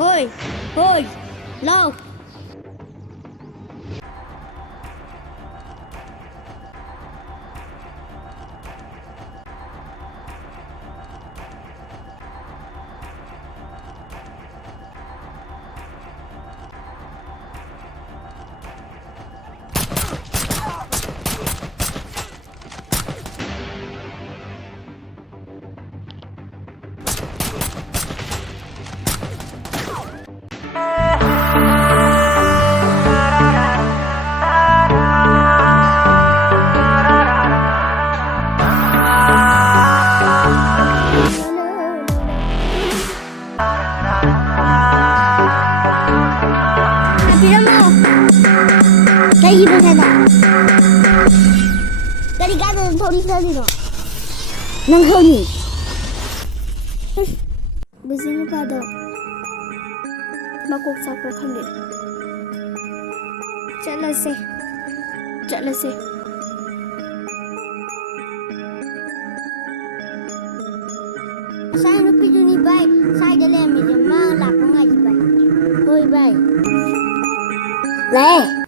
Hôi, hôi, lâu. Đây bên này nè. Cái đi cái thôi đi chơi đi rồi. Nâng hơn nhỉ. Begini pada Makuk sampai khandit. Chạy là xe. Sai nó pi ni bay, sai để làm mình mang lạc nó ngay vậy. Thôi bay. Lẹ.